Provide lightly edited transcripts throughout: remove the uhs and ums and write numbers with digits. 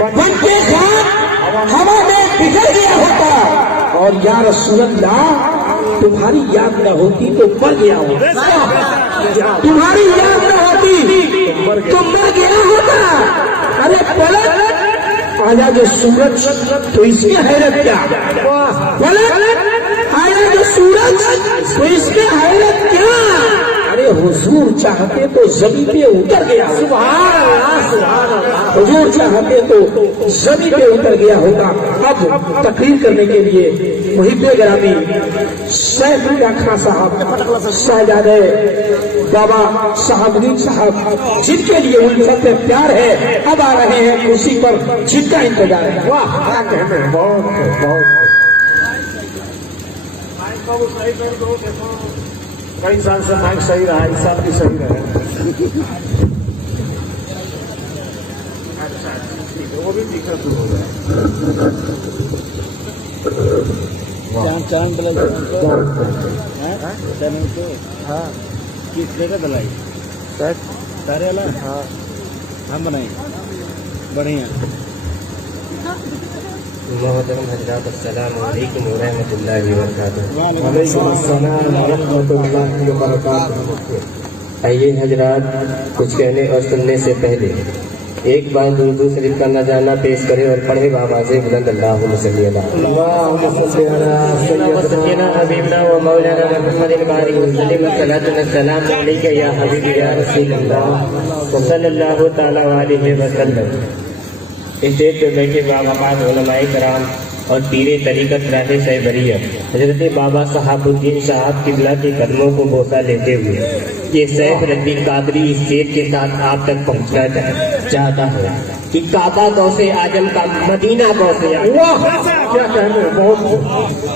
بن کے خاک ہوا میں بکھر گیا ہوتا، اور یا رسول اللہ تمہاری یاد نہ ہوتی تو مر گیا ہوتا، تمہاری یاد نہ ہوتی تو مر گیا ہوتا۔ ارے پلٹ آیا جو سورج تو اس میں حیرت کیا، پلٹ آیا جو سورج تو اس میں حیرت کیا۔ ارے حضور چاہتے تو زمین پہ اتر گیا، سبحان اللہ سبحان اللہ، حضور چاہتے تو زمین پہ اتر گیا ہوگا۔ اب تقریر کرنے کے لیے محب گرامی سیف اللہ خان صاحب، شہزادے بابا صاحب صاحب، جن کے لیے ان سب سے پیار ہے، اب آ رہے ہیں کرسی پر جن کا انتظار ہے۔ واہ کئی سال سے مائک صحیح رہا، اس سال بھی صحیح رہا، وہ بھی دقت ہو گیا۔ چاند ہاں کس جگہ دلائی سارے والا ہاں ہم بنائیں بڑھیا۔ محترم حضرات السلام علیکم ورحمۃ اللہ وبرکاتہ۔ وعلیکم السلام ورحمۃ اللہ وبرکاتہ۔ آئیے حضرات، کچھ کہنے اور سننے سے پہلے ایک بار درود شریف کا نذرانہ پیش کرے اور پڑھے بآواز بلند اللہم صلی سیدنا حبیبنا و مولانا محمد بارک وسلم الصلاۃ والسلام علیک یا حبیبی یا رسول اللہ صلی اللہ تعالی علیہ وسلم۔ اسٹیج پہ بیٹھے باوقار علماء کرام اور پیر طریقت راہ صحبریت حضرت بابا صاحب الدین صاحب قبلہ کے قدموں کو بوسہ لیتے ہوئے یہ سیف الدین قادری اس شعر کے ساتھ آپ تک پہنچنا چاہتا ہے کہ کعبہ غوث اعظم کا، مدینہ غوث اعظم، کیا کہنے بہت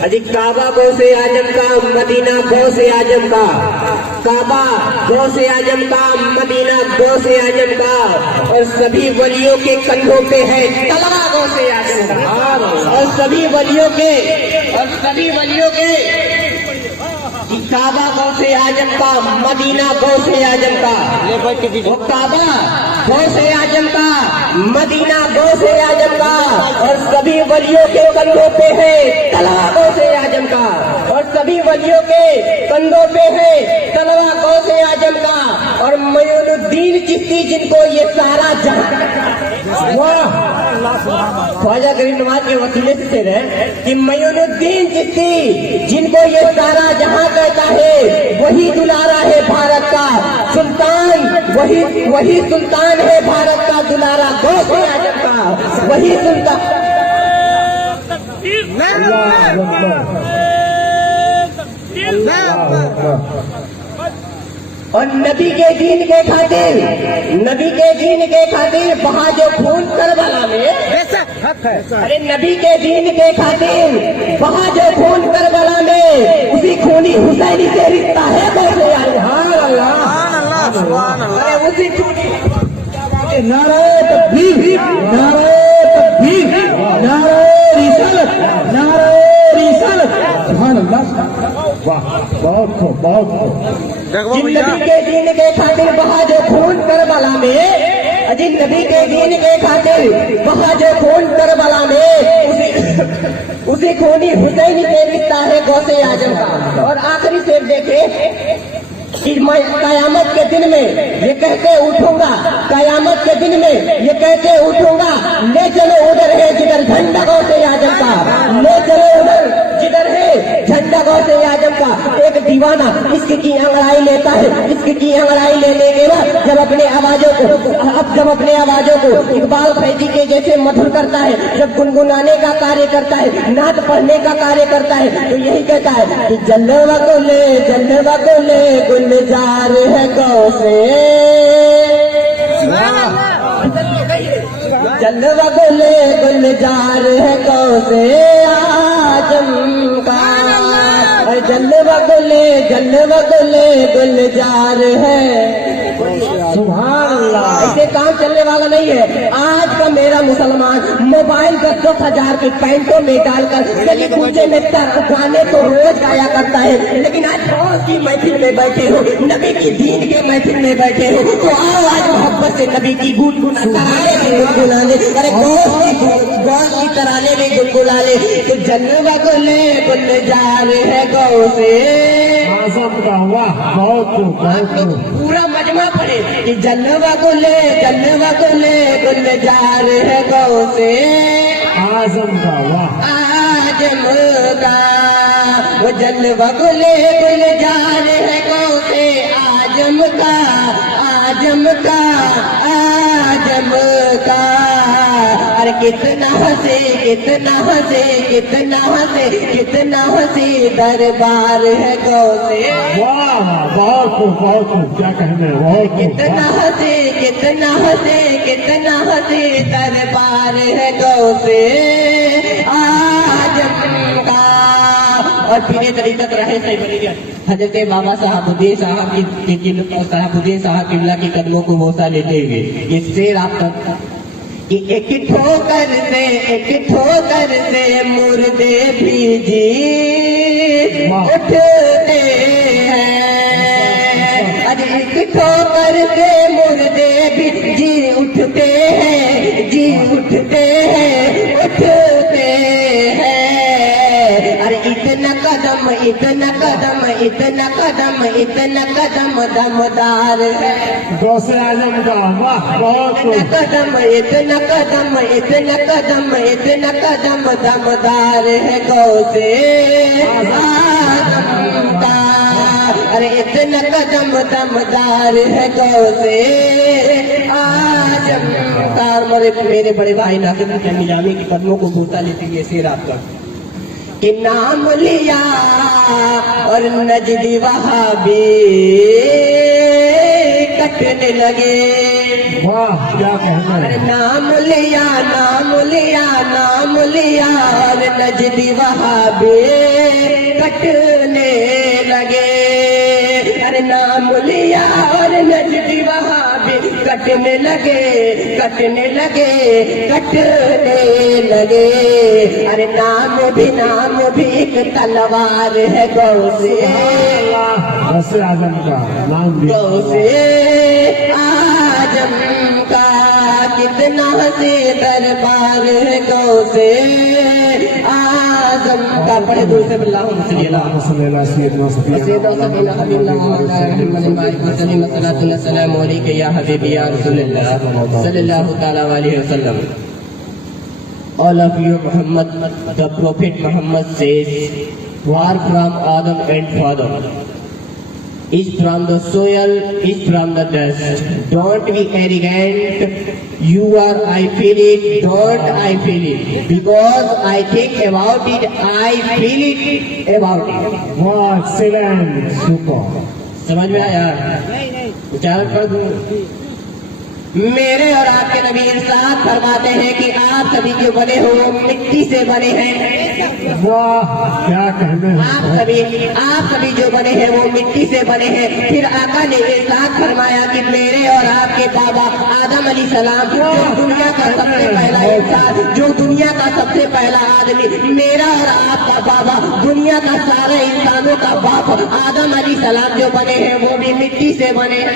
اجی کعبہ غوث اعظم کا، مدینہ غوث اعظم کا، کعبہ غوث اعظم کا، مدینہ غوث اعظم کا، اور سبھی ولیوں کے کندھوں پہ ہے تلوہ غوث اعظم کا، اور سبھی ولیوں کے کعبہ غوث اعظم کا، مدینہ غوث اعظم کا، وہ کعبہ غوث اعظم کا، مدینہ غوث اعظم کا، اور سبھی ولیوں کے کندھوں پہ ہے تلوہ غوث اعظم کا، اور سبھی ولیوں کے کندھوں پہ ہے تلوہ غوث اعظم کا، اور معین الدین چشتی جن کو یہ سارا جہاں، خواجہ غریب نواز کے وسیلے سے رہے کہ معین الدین چشتی جن کو یہ سارا جہاں کہتا ہے، وہی دلارا ہے بھارت کا سلطان، وہی سلطان ہے بھارت کا دلارا غوث اعظم کا، وہی سلطان۔ اور نبی کے دین کے خاطر، نبی کے دین کے خاطر وہاں جو خون کربلا میں، ارے نبی کے دین کے خاطر وہاں جو خون کربلا میں، اسی خونی حسینی سے رشتہ ہے غوث اعظم۔ ارے اسی نعرہ تکبیر، نعرہ تکبیر، نعرہ رسالت، نعرہ رسالت، سبحان اللہ، واہ بہت خوب بہت خوب۔ جن نبی کے دین کے خاطر وہاں جو خون کربلا میں، جن نبی کے دین کے خاطر وہاں جو خون کربلا میں، اسی خونی حسینی سے رشتہ ہے غوث اعظم کا۔ اور آخری سے دیکھے کہ میں قیامت کے دن میں یہ کہتے اٹھوں گا، قیامت کے دن میں یہ کہتے اٹھوں گا، لے چلو ادھر ہے جدھر جھنڈا غوث اعظم کا، لے چلو ادھر جدھر ہے جھنڈا غوث اعظم کا۔ ایک دیوانہ عشق کی انگڑائی لیتا ہے، عشق کی انگڑائی لینے کے بعد جب اپنے آوازوں کو اقبال فیضی کے جیسے مدھر کرتا ہے، جب گنگنانے کا کاریہ کرتا ہے، نعت پڑھنے کا کاریہ کرتا ہے، تو یہی کہتا ہے کہ جلوہ کو لے گلزار ہے غوث، جلوہ کو لے گلزار ہے غوث اعظم کا، جلوہ کو لے گلزار ہے۔ سبحان اللہ، ایسے کام چلنے والا نہیں ہے۔ آج کا میرا मेरा मुसलमान मोबाइल का 10,000 की पैंटों में डालकर गली कूचे में गाने तो रोज गाया करता है, लेकिन आज गौस की महफिल में बैठे हो, नबी की दीन के महफिल में बैठे हो, तो आओ आज मोहब्बत से नबी की गुनगुना तराने में गुनगुना ले, अरे गौस की तराने में गुनगुना ले। तो जलवा को ले गुल जा रहे है गौ से, आजम का वाह, बहुत खूब, बहुत खूब। पूरा मजमा पड़े कि जलवा को ले गुल जा रहे है गौ से, आजम का वाह, आजम का वो जलवा को ले गुल जा रहे है गौ से, आजम का अरे कितना हंसे दरबार है गौ से, वाह वाह, बहुत खूब, बहुत खूब, क्या कहने, बहुत खूब। कितना हंसे दरबार है गौ से आजम का। और पीने तरीकत रहे सही बनी गया हजरत बाबा साहबुद्दीन साहब किबला की कदमों को बोसा लेते हुए इससे आप कि एक ठोकर से मुर्दे भी जी उठते हैं, अरे एक ठोकर से मुर्दे भी जी उठते हैं। अरे इतना कदम दमदार है गौसे आजम का वाह, बहुत खूब। इतना कदम दमदार है गौ से आजम का, अरे इतना कदम दमदार है गौ से आजम का। मेरे बड़े भाई नासिर निजामी की कदमों को बूता लेते हुए शेर आपका कि नाम लिया और नजदी वहाबी कटने लगे, वाह, क्या कहना अरे है। नाम लिया और नजदी वहाबी कटने लगे, अरे नाम लिया और नजदी वहाबी कटने लगे। अरे नाम भी एक तलवार है गौ से, गौसे आजम का नाम भी गौ से आजम का। कितना हंसे दरबार है गौ से आजम का। बड़े दूर से All of you, Muhammad, the Prophet Muhammad says, war from Adam and Father, is from the soil, is from the dust. Don't be arrogant. You are, I feel it, don't I feel it. Because I think about it, I feel it about it. वाह, excellent, super. समझ में आया? उच्चारण कर दूं। मेरे और आपके नबी इरशाद फरमाते हैं कि आप सभी जो बने हो वो मिट्टी से बने हैं। वाह, क्या कहने हैं। आप सभी जो बने हैं वो मिट्टी से बने हैं। फिर आका ने इरशाद फरमाया कि मेरे और आपके बाबा आदम अलैहि सलाम जो दुनिया का सबसे पहला इंसान, जो दुनिया का सबसे पहला आदमी, मेरा और आपका बाबा दुनिया का सारे इंसानों का बाप आदम अलैहि सलाम जो बने हैं वो भी मिट्टी से बने हैं।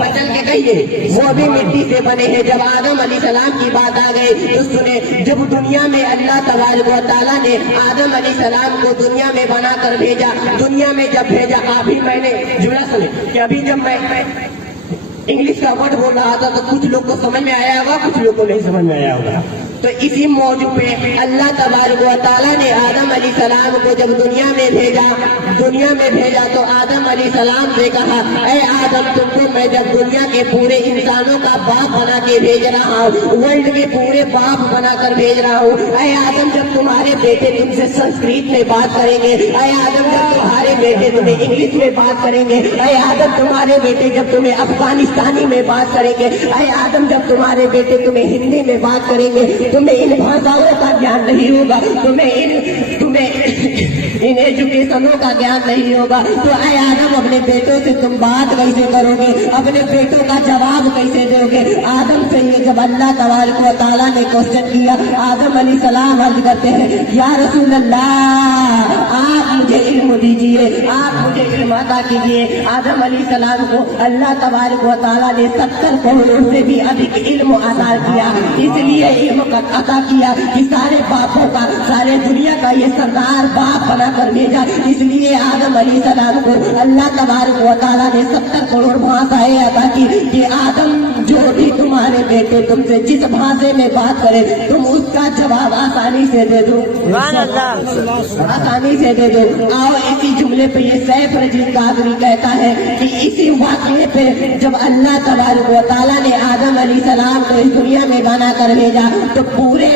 बचन के कहिए वो भी मिट्टी से बने हैं। जब आदम अलैहिस्सलाम की बात आ गई तो सुने, जब दुनिया में अल्लाह तबारक व तआला ने आदम अलैहिस्सलाम को दुनिया में बनाकर भेजा, दुनिया में जब भेजा, अभी मैंने जुड़ा सुने कि अभी जब मैं इंग्लिश का वर्ड बोल रहा था तो कुछ लोग को समझ में आया होगा, कुछ लोग को नहीं समझ में आया होगा। तो इसी मौजू पे अल्लाह तबारक व तआला ने आदम अलैहिस्सलाम को जब दुनिया में भेजा तो आदम अलैहिस्सलाम से कहा, ऐ आदम, तुमको मैं जब दुनिया के पूरे इंसानों का बाप बना के भेज रहा हूँ, वर्ल्ड के पूरे बाप बनाकर भेज रहा हूँ, ऐ आदम, जब तुम्हारे बेटे तुमसे संस्कृत में बात करेंगे, ऐ आदम, जब तुम्हारे बेटे तुम्हें इंग्लिश में बात करेंगे, ऐ आदम, तुम्हारे बेटे जब तुम्हें अफगानिस्तानी में बात करेंगे, ऐ आदम, जब तुम्हारे बेटे तुम्हें हिंदी में बात करेंगे, तुम्हें इन भाषाओं का ज्ञान नहीं होगा, तुम्हें तुम्हें इन एजुकेशनों का ज्ञान नहीं होगा तो ऐ आदम अपने बेटों से तुम बात कैसे करोगे, अपने बेटों का जवाब कैसे दोगे। आदम से ये जब अल्लाह तबारक व तआला ने क्वेश्चन किया, आदम अलैहिस्सलाम अर्ज करते हैं या रसूल अल्लाह आप मुझे इल्म दीजिए, आप मुझे इल्म अता कीजिए। आदम अलैहिस्सलाम को अल्लाह तबारक व तआला ने 70 करोड़ से भी अधिक इल्म अता किया, इसलिए इल्म अता किया कि सारे बापों का, सारे दुनिया का ये सरदार बाप बना कर भेजा। इसलिए आदम अलैहिस्सलाम को अल्लाह तबारक व तआला ने 70 करोड़ भाषाएं अता की कि आदम जो भी तुम्हारे बेटे तुमसे जिस भाषा में बात करे तुम उसका जवाब आसानी से दे दो, आसानी से दे दो। आओ इसी जुमले पे ये सैफ रजीब कादरी कहता है कि इसी वाक़ये पे जब अल्लाह तबारक व तआला ने आदम अलैहिस्सलाम को इस दुनिया में बना कर भेजा तो पूरे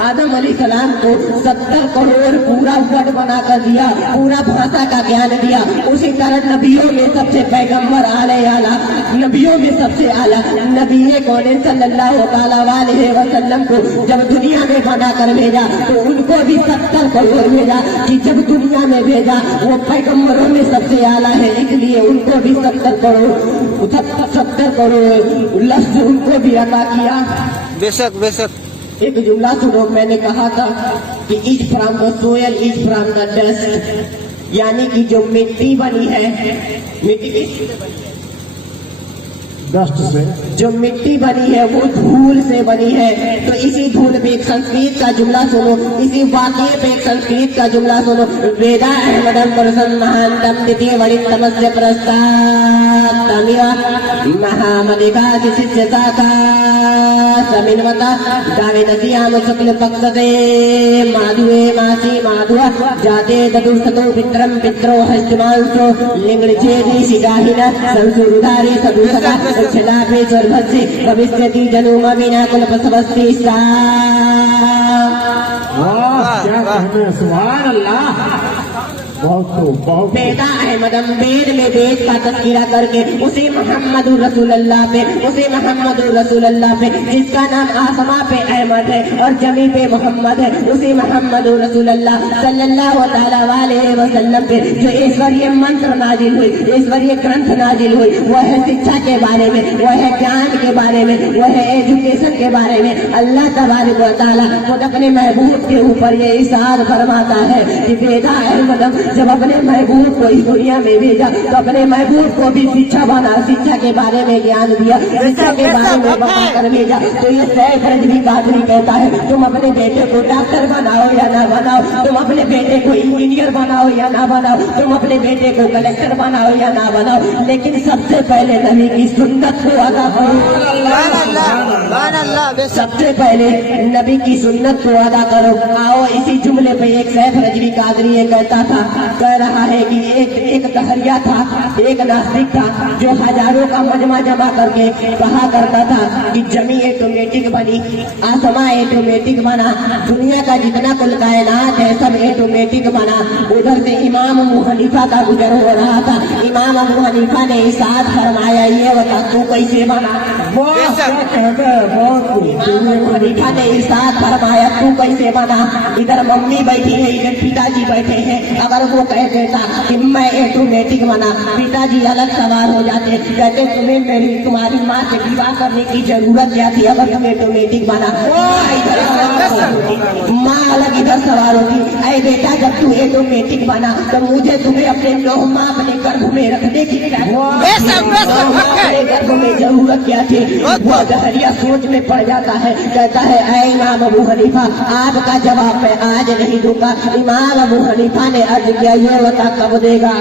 आदम अलैहिस्सलाम को 70 करोड़ पूरा वर्ड बना कर दिया, पूरा भाषा का ज्ञान दिया। उसी तरह नबियों में सबसे पैगंबर आला, नबियों में सबसे आला नबी कौन सल्लल्लाहु अलैहि वसल्लम को जब दुनिया में बना कर भेजा तो उनको भी 70 करोड़ भेजा कि जब दुनिया में भेजा वो पैगंबरों में सबसे आला है, इसलिए उनको भी 70 करोड़ लफ्ज उनको भी अता किया। बेशक बेशक। एक जुमला सुनो, मैंने कहा था कि each from the soil each from the dust, यानी कि जो मिट्टी बनी है, मिट्टी डस्ट से, जो मिट्टी बनी है वो धूल से बनी है। तो इसी धूल पे एक संस्कृत का जुमला सुनो, इसी वाक्य पे एक संस्कृत का जुमला सुनो। वेदा अहमदम पुरुषम महानतम द्वितीय वरित तमस्य प्रस्ताव महामदिका शिष्यता का समिन्वता दावेदसियाम शुक्ल पक्षते माधुए मासी माधुआ जाते तदुस्ततो पित्रम पित्रो हस्तमांसो लिंगड़चेदी सिदाहिना संसुरुधारे सदुसका छलापे स्वर्भस्य भविष्यति जनुमा विना कुलपसवस्ति सा। क्या कहना है, सुभान अल्लाह। बहुत वेदा अहमदम, वेद में वेद का तस्करा करके उसी मोहम्मद रसूल अल्लाह पे, उसी मोहम्मद रसूल अल्लाह पे जिसका नाम आसमा पे अहमद है और जमी पे मोहम्मद है, उसी मोहम्मद रसूल अल्लाह सल्लल्लाहु अलैहि वसल्लम पे जो ईश्वरीय मंत्र नाजिल हुई, ईश्वरीय ग्रंथ नाजिल हुई, वह है शिक्षा के बारे में, वह है ज्ञान के बारे में, वह है एजुकेशन के बारे में। अल्लाह तबारक व तआला खुद अपने महबूब के ऊपर ये इशार फरमाता है कि वेदा अहमदम जब अपने महबूब को इस दुनिया में भेजा तो अपने महबूब को भी शिक्षा बना, शिक्षा के बारे में ज्ञान दिया, शिक्षा के बारे में बता कर भेजा। तो ये सैफ रजवी कादरी कहता है तुम अपने बेटे को डॉक्टर बनाओ या ना बनाओ, तुम अपने बेटे को इंजीनियर बनाओ या ना बनाओ, तुम अपने बेटे को कलेक्टर बनाओ या ना बनाओ, लेकिन सबसे पहले नबी की सुन्नत को अदा करो। सबसे पहले नबी की सुन्नत को अदा करो। आओ इसी जुमले पे एक सैफ रजवी कादरी ये कहता था, कह रहा है कि एक दहरिया था, एक नास्तिक था जो हजारों का मजमा जमा करके कहा करता था कि जमी ऑटोमेटिक बनी, आसमां ऑटोमेटिक बना, दुनिया का जितना कुल कायनात है सब ऑटोमेटिक बना। उधर से इमाम अबू हनीफा का गुजर हो रहा था, इमाम अबू हनीफा ने इरशाद फरमाया ये बता तू कैसे बना। इमाम अबू हनीफा ने इरशाद फरमाया तू कैसे बना। इधर मम्मी बैठी है, इधर पिताजी बैठे हैं, अगर वो कह देता कि मैं ऑटोमेटिक बना, पिताजी अलग सवाल हो जाते, कहते तुम्हें तुम्हारी माँ से विवाह करने की जरूरत क्या थी अगर तुम ऑटोमेटिक बना। माँ अलग इधर सवाल होती, अरे बेटा जब तू ऑटोमेटिक बना तो मुझे तुम्हें अपने माँ अपने गर्भ में रखने की गर्भ में जरूरत क्या थी। वो दहरिया सोच में पड़ जाता है, कहता है ऐ इमाम अबू हनीफा आपका जवाब मैं आज नहीं दूंगा। इमाम अबू हनीफा ने अर्ज किया ये बता कब देगा।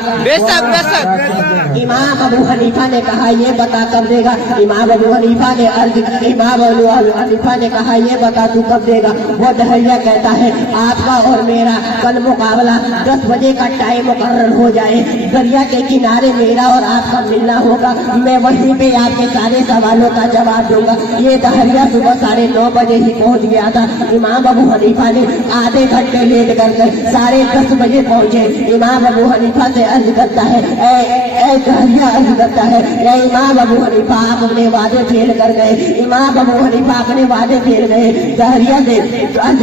इमाम अबू हनीफा ने कहा ये बता कब देगा। इमाम अबू हनीफा ने अर्ज, इमाम अबू हनीफा ने कहा ये बता तू कब देगा। वो दहरिया कहता है आपका और मेरा कल मुकाबला 10 बजे का टाइम मुकर्रर हो जाए, दरिया के किनारे मेरा और आपका मिलना होगा, मैं वहीं पे आपके सारे सवालों का जवाब दूंगा। ये दहरिया सुबह 9:30 बजे ही पहुंच गया था। इमाम अबू हनीफा ने आधे घंटे लेट कर 10:30 बजे पहुंचे। इमाम अबू हनीफा से अर्ज करता है, ए दहरिया अर्ज करता है, ए इमाम अबू हनीफा आप अपने वादे फेल कर गए। इमाम अबू हनीफा अपने वादे फेल गए। दहरिया अर्ज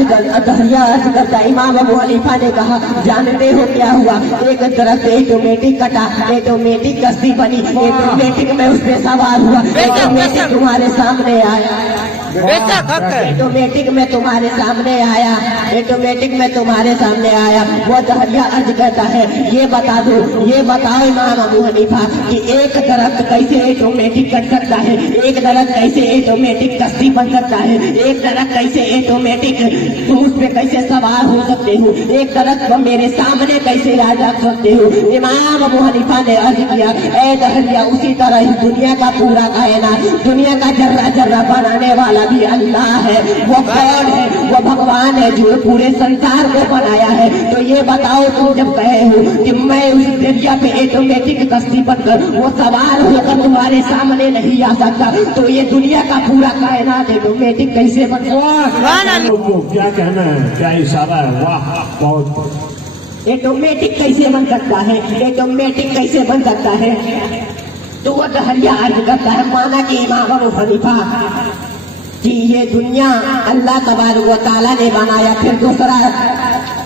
करता है, इमाम अबू हनीफा ने कहा, जानते हो क्या हुआ? एक तरफ ऑटोमेटिक कटा, ऑटोमेटिक कश्ती बनी, ऑटोमेटिक में उस पे सवार हुआ, ऑटोमेटिक तुम्हारे सामने आया, ऑटोमेटिक में तुम्हारे सामने आया, ऑटोमेटिक में तुम्हारे सामने आया। वो दहरिया अर्ज करता है, ये बता दो, ये बताओ इमाम अबू हनीफा कि एक दरख्त कैसे ऑटोमेटिक कट सकता है, एक दरख्त कैसे ऑटोमेटिक कश्ती बन सकता है, एक दरख्त कैसे ऑटोमेटिक तुम उस पे कैसे सवार हो सकते हो, एक दरख्त मेरे सामने कैसे आ जा सकते हो। इमाम अबू हनीफा ने अर्ज किया, ए दहरिया उसी तरह इस दुनिया का पूरा कायनात, दुनिया का जर्रा जर्रा बनाने वाला भी अल्लाह है। वो कौन है? वो भगवान है जो पूरे संसार को बनाया है। तो ये बताओ, तुम जब कहे हो कि मैं उस दरिया पे ऑटोमेटिक कश्ती बनकर वो सवार होकर तुम्हारे सामने नहीं आ सकता, तो ये दुनिया का पूरा कायनात ऑटोमेटिक कैसे बन सकता? को क्या कहना है, क्या इशारा है? वाह, बहुत ऑटोमेटिक कैसे बन सकता है? ऑटोमेटिक कैसे बन सकता है? तो वो दहरिया अर्ज करता है, माना कि इमाम अबू हनीफा कि ये दुनिया अल्लाह तबारक व तआला ने बनाया। फिर दूसरा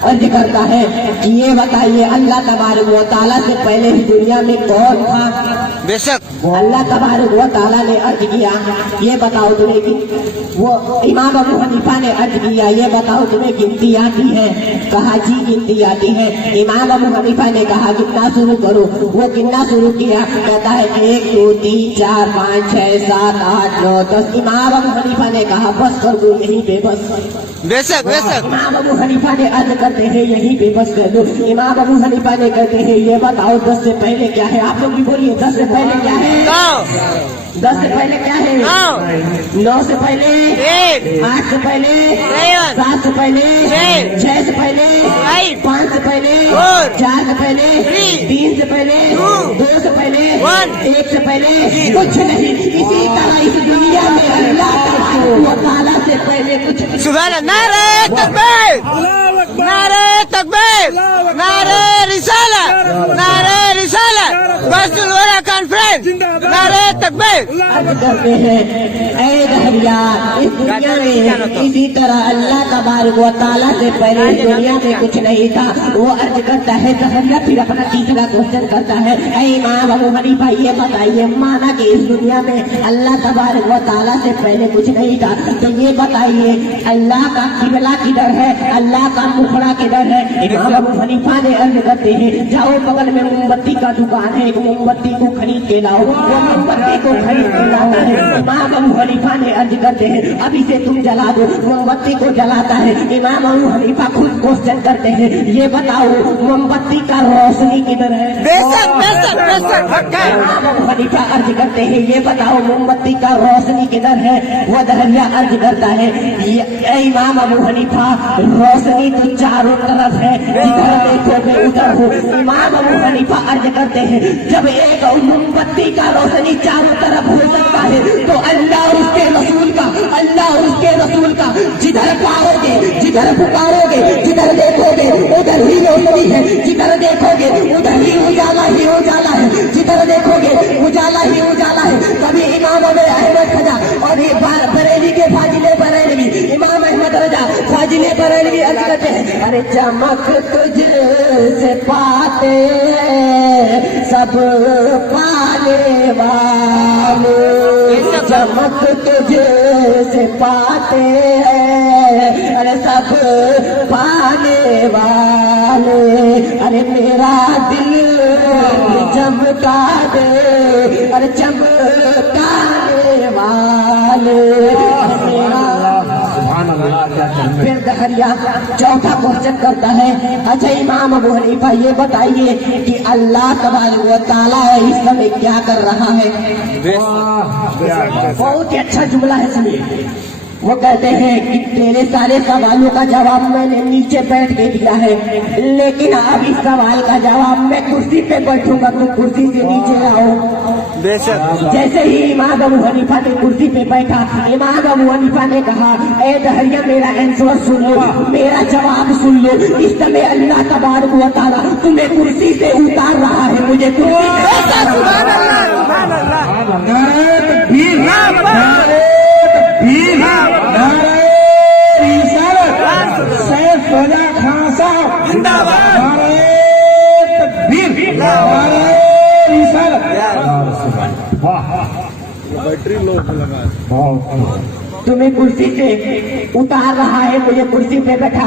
अर्ज करता है कि ये बताइए, अल्लाह तबारक व तआला से पहले इस दुनिया में कौन था? बेशक अल्लाह तबारक व तआला ने अर्ज किया, ये बताओ तुम्हें कि वो इमाम अबू हनीफा ने अर्ज किया, ये बताओ तुम्हें गिनती आती है? कहा जी गिनती आती है। इमाम अबू हनीफा ने कहा गिनना शुरू करो। वो गिनना शुरू किया, कहता है 1 2 3 4 5 6 7 8 9 10। इमाम अबू हनीफा ने कहा बस कर दो, यहीं पे बस। बेशक बेशक इमाम अबू हनीफा ने अर्ज करते हैं, यहीं पे बस कर दो। इमाम अबू हनीफा ने कहते हैं, ये बताओ 10 से पहले क्या है? आप लोग भी बोलिए, 10 से पहले क्या है? 10 से पहले क्या है? 9 से पहले 8 से पहले 7 से पहले 6 से पहले 5 से पहले 4 से पहले 3 से पहले 2 से पहले 1 से पहले कुछ नहीं। इसी तरह इस दुनिया में अल्लाह ताला से पहले कुछ नहीं। सुभान अल्लाह। नारे तकबीर, नारे तकबीर, नारे रिसालत, नारे रिसालत, बसुल वरा कॉन्फ्रेंस, नारे तकबीर। अर्ज करते हैं, ऐ दहरिया इस दुनिया में इसी तरह अल्लाह तबारक व तआला से पहले इस दुनिया में कुछ नहीं था। वो अर्ज करता है दहरिया, फिर अपना तीसरा क्वेश्चन करता है, ऐ इमाम अबू हनीफा ये बताइए, माना कि इस दुनिया में अल्लाह तबारक व तआला से पहले कुछ नहीं था, तो ये बताइए अल्लाह का किबला किधर है, अल्लाह का मुखड़ा किधर है? इमाम अबू हनीफा ने अर्ज करते हैं, जाओ बगल में मोमबत्ती का दुकान है, एक मोमबत्ती को खरीद के लाओ। वो मोमबत्ती को खरीद के लाता है। इमाम अबू हनीफा ने अर्ज करते हैं, अभी से तुम जला दो। मोमबत्ती को जलाता है। इमाम अबू हनीफा खुद क्वेश्चन करते हैं, ये बताओ मोमबत्ती का रोशनी किधर है? बेशक बेशक बेशक। इमाम अबू हनीफा अर्ज करते हैं, ये बताओ मोमबत्ती का रोशनी किधर है? वो दहरिया अर्ज करता है, ये इमाम अबू हनीफा रोशनी तो चारों तरफ है, जिधर देखोगे उधर हो। इमाम अबू हनीफा अर्ज करते हैं, जब एक मोमबत्ती का रोशनी चारों तरफ हो सकता है, तो अल्लाह और उसके रसूल का, अल्लाह और उसके रसूल का जिधर पाओगे, जिधर पुकारोगे, जिधर देखोगे उधर ही रोशनी है, जिधर देखोगे उधर ही उजाला ही उजाला है, जिधर देखोगे उजाला ही उजाला है। कभी इमाम अहमद रजा और ये बरेली के फाजिले बरेलवी, इमाम अहमद रजा फाजिले बरेलवी अर्ज करते हैं, अरे चमक तुझसे पाते सब पाने वाले, चमक तुझसे पाते हैं अरे सब पाने वाले, अरे मेरा दिल चमका दे अरे चमकाने वाले मेरा। सुभान अल्लाह, क्या कहना है? फिर दहरिया चौथा क्वेश्चन करता है, अच्छा इमाम अबू हनीफा ये बताइए कि अल्लाह तबारक व तआला इस समय क्या कर रहा है? वाह, क्या बात है। बहुत ही अच्छा जुमला है, सुनिए। وہ کہتے ہیں کہ تیرے سارے سوالوں کا جواب میں نے نیچے بیٹھ کے دیا ہے، لیکن اب اس سوال کا جواب میں کرسی پہ بیٹھوں گا، تو کرسی سے نیچے آؤ۔ جیسے ہی امام ابو حنیفہ نے کرسی پہ بیٹھا، امام ابو حنیفہ نے کہا اے دہریہ میرا آنسر سن لو، میرا جواب سن لو، اس سمے اللہ تبارک و تعالی تمہیں کرسی سے اتار رہا ہے، مجھے کرسی سے سبحان اللہ سبحان اللہ نعرہ تکبیر، نعرہ تکبیر، نعرہ رسالت، سیف رضا خان صاحب زندہ باد، نعرہ تکبیر، نعرہ رسالت۔ بیٹری لو لگا تمہیں کرسی سے اتار رہا ہے، مجھے کرسی پہ بیٹھا